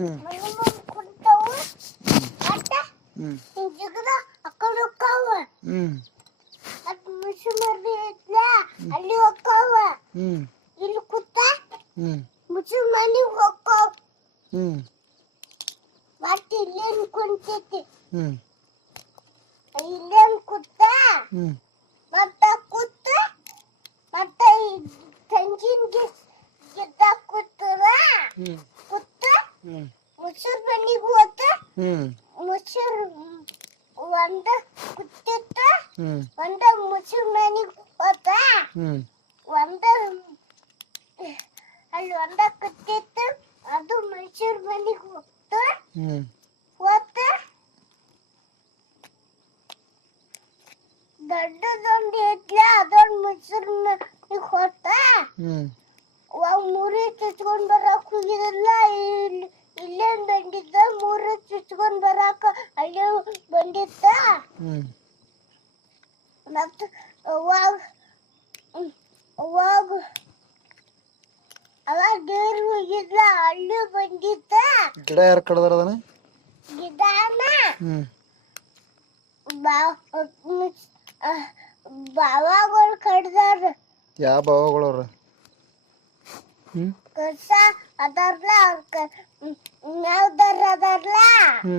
ಮನೆ ಮುಂದೆ ಕುಂತಾವು ಅಟ್ಟ ಜಿಗದ ಅಕ್ಕಡ ಹೋಕ್ಕಾವ ಅಟ್ ಮುಚ್ಚು ಮರ್ದಿ ಐತ್ಲ ಅಲ್ಲಿ ಹೋಕ್ಕಾವ ಇಲ್ಲಿ ಕುತ್ತ ಮುಚ್ಚು ಮನೆಗೆ ಹೋಕ್ಕಾವ ಮತ್ತೆ ಇಲ್ಲೇನು ಕುಂತೈತಿ ಇಲ್ಲೇನು ಕುತ್ತ ಮತ್ತ ಕುತ್ತ ಮತ್ತ ತಂಗಿನ ಗಿದ್ದ ಕುತ್ತದ ಕುತ್ತ ಮುಚ್ಚೂರ್ ಮನೆಗೆ ಹೋತ ಮುಚ್ಚೂರ್ ಒಂದ ಕುತ್ತಿತ್ತ ಒಂದ ಮುಚ್ಚೂರ್ ಮನೆಗೆ ಹೋತ ಒಂದ ಅಲ್ಲಿ ಒಂದ ಕುತ್ತಿತ್ತು ಅದು ಮುಚ್ಚೂರ್ ಮನೆಗೆ ಹೋತ ಹೋತ ದೊಡ್ಡದೊಂದು ಐತ್ಲ ಅದೊಂದು ಮುಚ್ಚೂರ್ ಮನೆಗೆ ಹೋತ ಮೂರೇ ಚುಚ್ಕೊಂಡ್ ಬರಾಕ್ ಹೋಗಿದಲ್ಲ ಇಲ್ಲೇನ್ ಬಂದಿದ್ದ ಮೂರೇ ಚುಚ್ಕೊಂಡ್ ಬರಾಕ ಅಲ್ಲೇ ಬಂದಿತ್ತ ಮತ್ತ ಅವಾಗ ದೇವ್ರ ಹೋಗಿದ್ಲ ಅಲ್ಲೂ ಬಂದಿತ್ತ ಗಿಡ ಯಾರು ಕಡ್ದಾರ ಅದನ್ನ ಗಿಡನ ಬಾವಾಗಳು ಕಡ್ದಾರ ಯಾವ ಬಾವಗಳವ್ರ ಕಸ ಅದಾರ್ಲ ನಾವ್ದಾರ ಅದಾರ್ಲ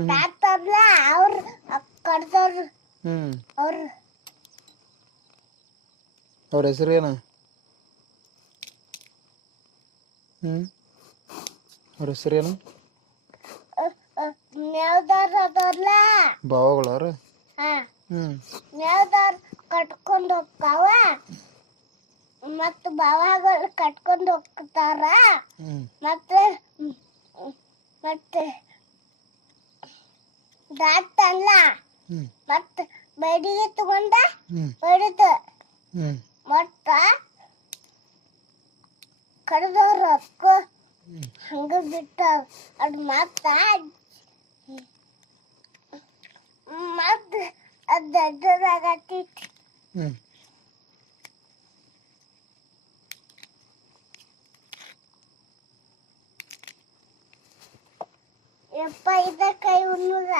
ತಾತರ್ಲ ಅವ್ರ ಕಡ್ದಾರ ಅವ್ರ ಹೆಸರು ಏನ ಅವ್ರ ಹೆಸರು ಏನು ನ್ಯಾವ್ದಾರ ಅದಾರ್ಲ ಬಾವಗಳವ್ರ ನ್ಯಾವ್ದಾರ ಕಟ್ಕೊಂಡ್ ಹೋಗ್ತಾವ ಮತ್ತ ಬಾವಾಗಳು ಕಟ್ಕೊಂಡ್ ಹೋಗ್ತಾರ ಮತ್ತೆ ದಾಟಲ್ಲ ಮತ್ತ ಬಡಿಗೆ ತಗೊಂಡ ಬಡಿದ ಮತ್ತ ಕಡ್ದವ್ರ ಹಂಗ ಬಿಟ್ಟ ಅದ್ ಮತ್ತ ಅದ್ ದೊಡ್ಡದಾಗತ್ತೈತಿ ಯಪ್ಪ ಇದ ಕೈ ಉಣ್ಣುದ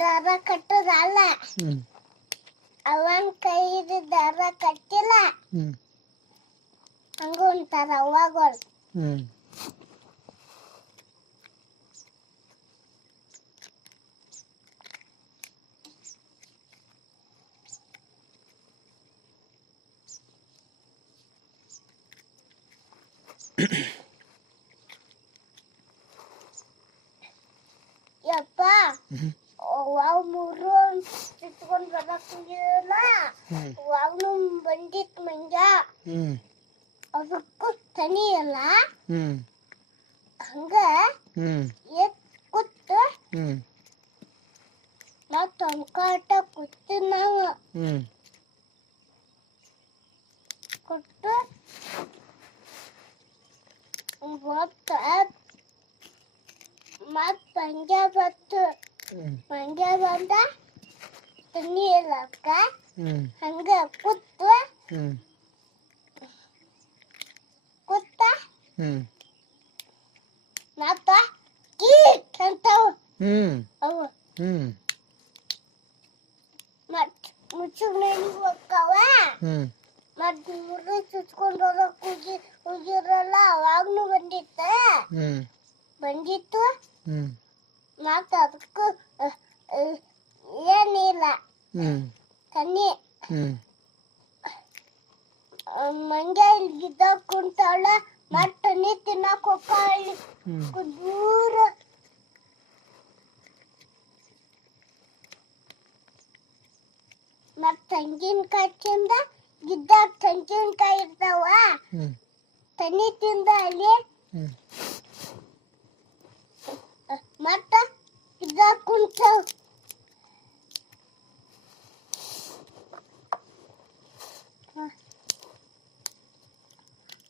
ದಾರ ಕಟ್ಟೋದಲ್ಲ ಅವನ್ ಕೈದ ದಾರ ಕಟ್ಟಿಲ್ಲ ಹಂಗ ಉಂಟಾರ ಅವಾಗಳು ಯಪ್ಪ ಅವ್ ಮೂರು ಸಿಟ್ಕೊಂಡ್ ಬರಕ್ ಹೋಗಿರಲ್ಲ ಅವಾಗ್ನು ಬಂದಿತ್ ಮಂಜ ಅದಕ್ಕೂ ತನಿ ಅಲ್ಲ ಹಂಗ ಎತ್ ಕೂತ್ ನಾವ್ ತಂಕಾಟ ಕೂತ್ ನಾವು ಕೊಟ್ಟು ಮತ್ ಪಂಜ ಬತ್ತು ಪಂಜ ಬಂದ ತನಿ ಇಲ್ಲಕ್ಕ ಹಂಗ ಕೂತ್ ಮತ್ತ ಕೀಟ್ ಅಂತಾವ ಅವು ಮತ್ ಮುಚ್ಚು ಮನೆಗೆ ಹೋಗ್ತಾವ ಮತ್ ಮೂರು ಚುಚ್ಕೊಂಡ್ ಹೋಗಕ್ ಹೋಗಿರಲ್ಲ ಅವಾಗ್ನು ಬಂದಿತ್ತು ಮತ್ತ ಅದಕ್ಕೂ ಏನಿಲ್ಲ ತನ್ನಿ ಮಂಗ ಇಲ್ಲಿ ಗಿದ್ದ ಕುಂತಾಳ ಮತ್ ತನ್ನಿ ತಿನ್ನಕ್ ಹೋಗ್ತಾಳ ದೂರ ಮತ್ ತೆಂಗಿನಕಾಯಿ ತಿಂದ ಗಿದ್ದಾಗ ತೆಂಗಿನಕಾಯಿ ಇರ್ತಾವ ತನ್ನಿ ತಿಂದ ಅಲ್ಲಿ ಮತ್ತ ಗಿದ್ದಾಗ ಕುಂತಾವ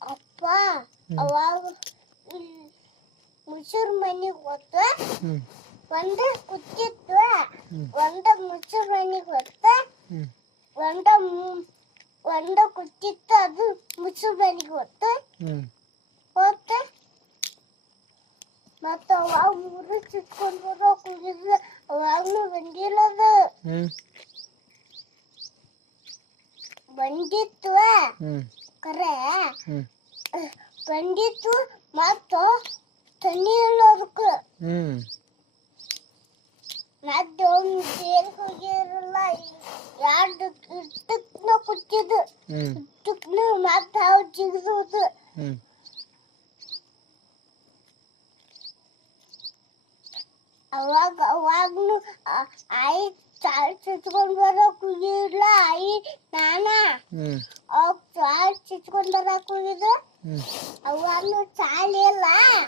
ಅಪ್ಪ ಅವಾಗ ಮುಸುರ್ ಮನೆಗೆ ಹೋತ ಒಂದ ಕುತ್ತಿತ್ತು ಒಂದ ಮುಸುರ್ ಮನೆಗೆ ಹೋತ ಒಂದ ಒಂದ ಕುಚ್ಚಿತ್ತು ಅದು ಮುಚ್ಚು ಮನೆಗೆ ಹೋತು ಹ್ಞೂ ಹೋತು ಮತ್ತ ಅವಾಗ ಮೂರು ಚುಚ್ಕೊಂಡ್ ಬರೋಕ್ ಹೋಗಿದ್ಲ ಅವಾಗ್ನು ಬಂದಿಲ್ಲ ಅದು ಹ್ಞೂ ಬಂದಿತ್ತು ಹ್ಞೂ ಕರೆ ಹ್ಞೂ ಬಂದಿತ್ತು ಮತ್ತ ತಣ್ಣಿ ಇಲ್ಲ ಅದಕ್ಕೆ ಹ್ಞೂ ಮತ್ತೆ ಒಂದು ಸೇರಿ ಹೋಗಿರಲ್ಲ ಎರಡು ಇಟ್ಟಕ್ನ ಕುಚ್ಚಿದ್ದು ಹ್ಞೂ ಇಟ್ಟಕ್ನ ಮತ್ತೆ ಹಾವು ಜಿಗಿದೋದು ಹ್ಞೂ ಅವಾಗ್ನು ಆಯಿ ಚಾಲ್ ಚುಚ್ಕೊಂಡ್ ಬರಕ್ ಹೋಗಿಲ್ಲ ಆಯಿ ನಾನ ಹ್ಞೂ ಅವಾಗ ಚಾಲ್ ಚುಚ್ಕೊಂಡ್ ಬರಕ್ ಹೋಗಿದ್ದು ಹ್ಞೂ ಅವಾಗ್ನು ಚಾಲ್ ಇಲ್ಲ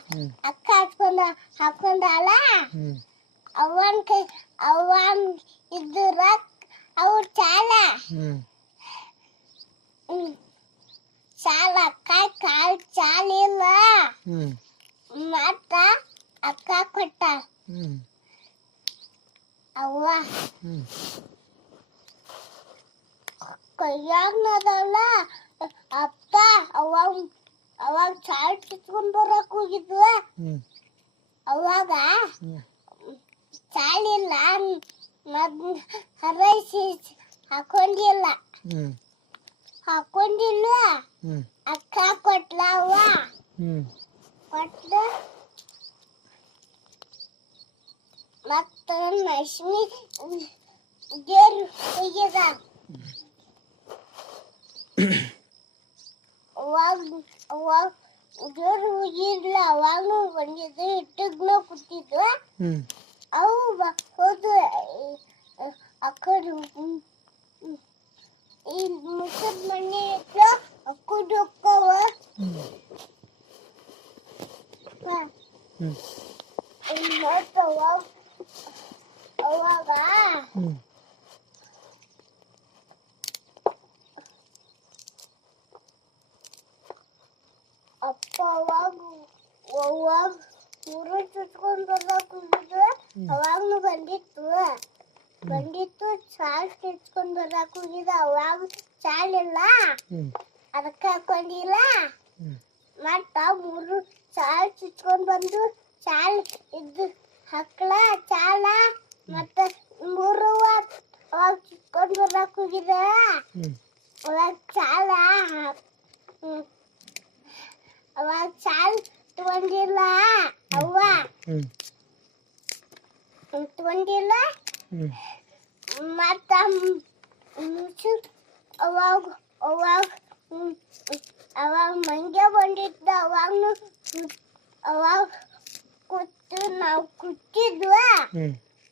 ಹ್ಞೂ ಅಕ್ಕ ಹಾಕೊಂಡಲ್ಲ ಹ್ಞೂ ಅವನ್ ಇದ್ರ ಅವ್ರ ಚಾಲ ಹ್ಞೂ ಚಾಲ ಅಕ್ಕ ಕಾಲ್ ಚಾಲ್ ಇಲ್ಲ ಹ್ಞೂ ಮತ್ತ ಅಕ್ಕ ಕೊಟ್ಟ ಹ್ಞೂ ಅವ್ವ ಹ್ಞೂ ಕೈಯಾಗ್ನದಲ್ಲ ಅಪ್ಪ ಅವಾಗ ಚಾಲ್ ಕಿತ್ಕೊಂಡ್ ಬರಕ್ ಹೋಗಿದ್ವ ಹ್ಞೂ ಅವಾಗ ಹ್ಞೂ ಚಾಲಿಲ್ಲ ಹರೈಸಿ ಹಾಕೊಂಡಿಲ್ಲ ಹ್ಞೂ ಹಾಕೊಂಡಿಲ್ಲ ಹ್ಞೂ ಅಕ್ಕ ಕೊಟ್ಲ ಅವ್ವ ಹ್ಞೂ ಕೊಟ್ಟ ಮತ್ತ ಲಕ್ಷ್ಮಿ ದೇವ್ರು ಹೋಗ್ಯದ ಅವಾಗ ದೇವ್ರು ಹೋಗಿರ್ಲ ಅವಾಗ್ನು ಬಂದಿದ್ದು ಇಟ್ಟಗ್ನ ಕೂತಿದ್ವ ಹ್ಞೂ ಅವು ಹೋದು ಅಕ್ಕಡು ಈ ಮುಸದ್ ಮನೆ ಹತ್ರ ಅಕ್ಕಡು ಹೋಕ್ಕವ ಹ್ಞೂ ಮತ್ತು ಅವಾಗ ಹ್ಞೂ ಅಪ್ಪ ಅವಾಗ ಮೂರು ಚುಚ್ಕೊಂಡ್ ಬರಕ್ ಹೋಗಿದ್ವ ಅವಾಗ್ನು ಬಂದಿತ್ತು ಚಾಲ್ ಚುಚ್ಕೊಂಡ್ ಬರಕ್ ಹೋಗಿದ್ದ ಅವಾಗ ಚಾಲ್ ಇಲ್ಲ ಅದಕ್ಕೆ ಹಾಕೊಂಡಿಲ್ಲ ಮತ್ತ ಮೂರು ಚಾಲ್ ಚುಚ್ಕೊಂಡ್ ಬಂದು ಚಾಲ್ ಇದ್ದು ಹಕ್ಳ ಚಾಲ ಮತ್ತ ಮೂರು ಅವಾಗ ಚುಚ್ಕೊಂಡ್ ಬರಕ್ ಹೋಗಿದ್ದ ಅವಾಗ ಚಾಲ ಅವಾಗ ಚಾಲ್ ತಗೊಂಡಿಲ್ಲ ಅವ್ವ ತಗೊಂಡಿಲ್ಲ ಮತ್ತ ಮುಚ್ಚು ಅವಾಗ ಮಂಗ್ಯ ಬಂದಿದ್ದ ಅವಾಗ ಕೂತು ನಾವು ಕೂತಿದ್ವ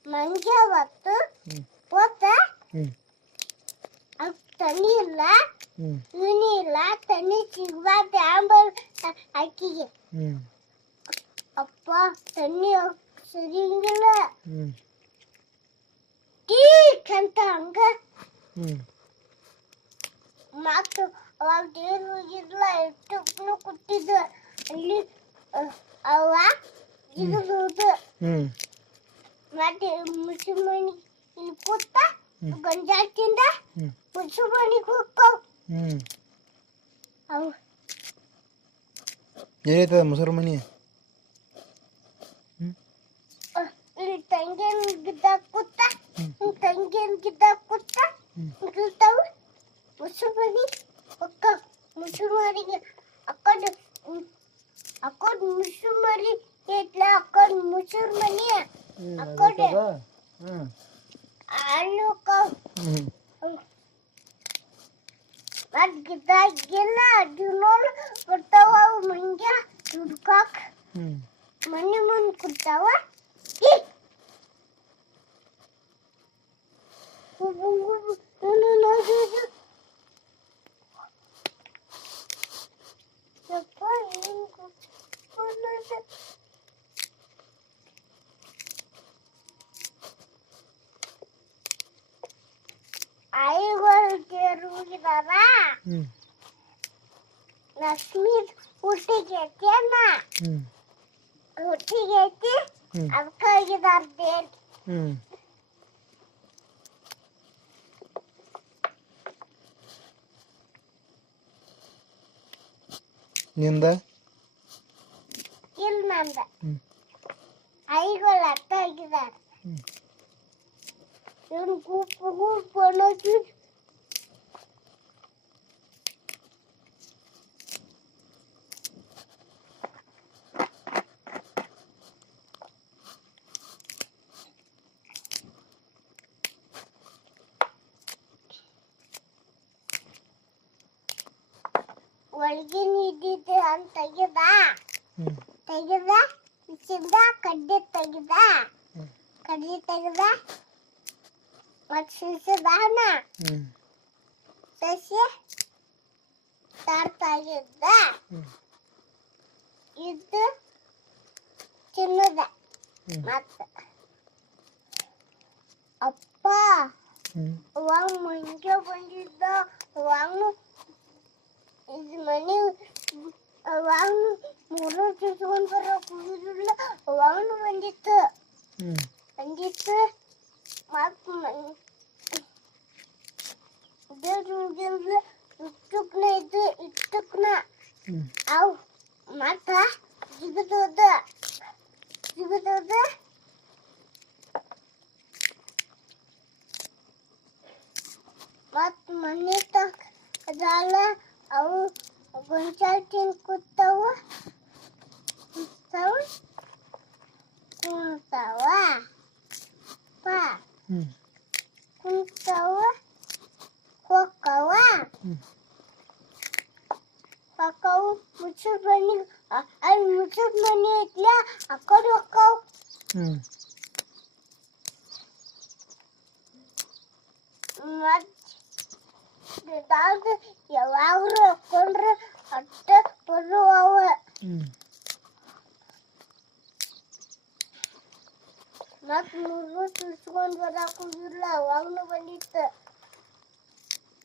ಮಂಗ್ಯ ಹೊತ್ತ ತಣ್ಣಿ ಇಲ್ಲ ಇವನಿ ಇಲ್ಲ ತಣ್ಣಿ ಸಿಗ್ಬಾರ್ದು ಆಂಬಲ್ ಅಕ್ಕಿಗೆ ಅಪ್ಪ ತಣ್ಣಿ ಸರಿಯಂಗಿಲ್ಲ ಟೀಕ್ ಅಂತ ಹಂಗ ಮತ್ತು ಅವಾಗ ದೇವ್ರು ಹೋಗಿದ್ಲ ಎಷ್ಟು ಕೂತಿದ್ದ ಅಲ್ಲಿ ಅವ ಜಿಗಿದು ಮತ್ತೆ ಮುಸುಮಣಿ ಇಲ್ಲಿ ಕೂತ ಗಂಜಾಕಿಂದ ಮುಸುಮಣಿಗೆ ಹೋಗ್ಕೋ ಅವು ಏನೈತದ ಮೊಸರು ಮನಿ ಇಲ್ಲಿ ತಂಗಿನ ಗಿದ್ದಾಗ ಕೂತ ತಂಗಿನ ಗಿದ್ದಾಗ ಕೂತ ಇರ್ತಾವ ಮುಸುಮಣಿ ಒಕ್ಕ ಮುಸುಮಣಿಗೆ ಅಕ್ಕೊಂಡ್ ಮುಸುಮಣಿ ಇಟ್ಲ ಅಕ್ಕೊಂಡ್ ಮುಸುಮಣಿ ಅಕ್ಕೊಂಡ್ ಅಲ್ಲುಕ ಮತ್ ಗಿದ್ದಾಗಿಲ್ಲ ದಿನೋಳು ಬರ್ತಾವ ಅವು ಮಂಗ್ಯ ಹುಡ್ಕಾಕ್ ಮನೆ ಮುಂದೆ ಕೂತಾವ ಆಯಿಗಳು ದೇವ್ರು ಹೋಗಿದಾರ ಲಕ್ಷ್ಮಿ ಹುಟ್ಟಿಗೆ ಐತಿ ಅಣ್ಣ ಹುಟ್ಟಿಗೆ ಐತಿ ಅದಕ್ಕೆ ಹೋಗಿದಾರ ದೇವ್ರು ನಿಂದ ಇಲ್ಲ ನಂದ ಹ್ಮ್ ಐಗಳು ಅರ್ಥ ಆಗಿದಾರ ಹ್ಮ್ ಇವನು ಗುಂಪು ಅನ್ನೋದು ಒಳಗಿನ ಇದ್ದಿದ್ದೆ ಅಂತ ತೆಗೆದ ಹ್ಮ್ ತೆಗೆದ ಇಚ್ಚಿಂದ ಕಡ್ಡಿ ತೆಗೆದ ಹ್ಮ್ ಕಡ್ಡಿ ತೆಗೆದ ಮತ್ತೆ ಸಿಸಿದಾನ ಹ್ಮ್ ಸಸಿ ತಾರ್ತಾಗಿದ್ದ ಹ್ಮ್ ಇದು ಚಿನ್ನದ ಹ್ಮ್ ಮತ್ತ ಅಪ್ಪ ಹ್ಮ್ ಅವಾಗ ಮುಂಚೆ ಬಂದಿದ್ದ ಅವಾಗ್ನು ಇದು ಮನೆ ಅವಾಗ್ನು ಮೂರು ಚುಚ್ಕೊಂಡ್ ಬರೋಕ್ ಹೋಗಿದ್ರಲ್ಲ ಅವಾಗ್ನು ಬಂದಿತ್ತು ಹ್ಮ್ ಬಂದಿತ್ತು ಮತ್ ಇಟ್ಟಕ್ನ ಇದು ಇಟ್ಟಕ್ನ ಹ್ಮ್ ಅವು ಮತ್ತ ಜಿಗದೋದ ಮತ್ ಮನೆ ತಕ್ ಅದಾಲ ಅವು ಗೊಂಚಾಲ್ ತಿನ್ ಕೂತಾವ ಕುಂತಾವ ಪಾ ಹ್ಮ್ ಕುಂತಾವ ಹೋಕ್ಕವ ಹ್ಮ್ ಹೊಕ್ಕವು ಮುಚ್ಚದ ಮನೆ ಅಲ್ಲಿ ಮುಚ್ಚದ ಮನೆ ಐತ್ಲ ಆ ಕಡೆ ಹೊಕ್ಕವು ಹ್ಮ್ ಮತ್ ಯಾವಾಗ್ರು ಹಾಕೊಂಡ್ರೆ ಅಟ್ಟ ಬರುವವ ಹ್ಮ್ ಮತ್ ಮೂರು ಚುಚ್ಕೊಂಡ್ ಬರಾಕ್ ಹೋಗಿರ್ಲ ಅವಾಗ್ನು ಬಂದಿತ್ತ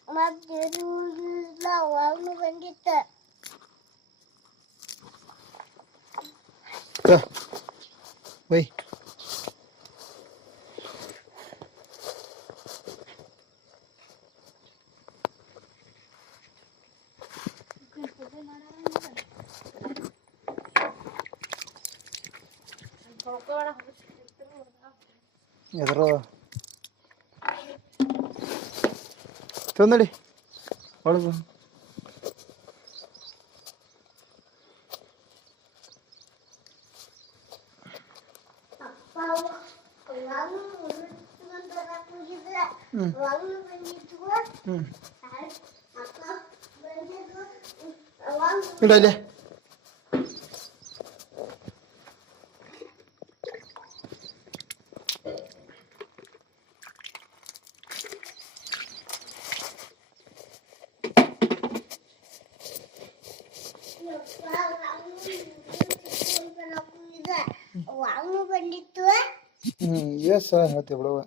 ಮತ್ ದೇವ್ರಿಗೆ ಹೋಗಿರ್ಲ ಅವಾಗ್ನು ಬಂದಿತ್ತ ಒಯ್ ಎದ್ರ ತಂದಡಿ ಒಳಗು ಅಪ್ಪ ಅವಾಗ್ನು ಮೂರು ಚುಚ್ಕೊಂಡ್ ಬರಾಕ್ ಹೋಗಿದ್ರ ಹ್ಮ್ ಅವಾಗ್ನು ಬಂದಿದ್ವು ಹ್ಮ್ ಅಕ್ಕ ಬಂದಿದ್ವು ಅವಾಗ್ನು ಇಡ ಇಲ್ಲೇ ಅವಾಗ್ನು ಬಂದಿತ್ತು ಹ್ಮ್ ಎಸ್ ಹೇಳ್ತೀವಿ ಬಿಡವ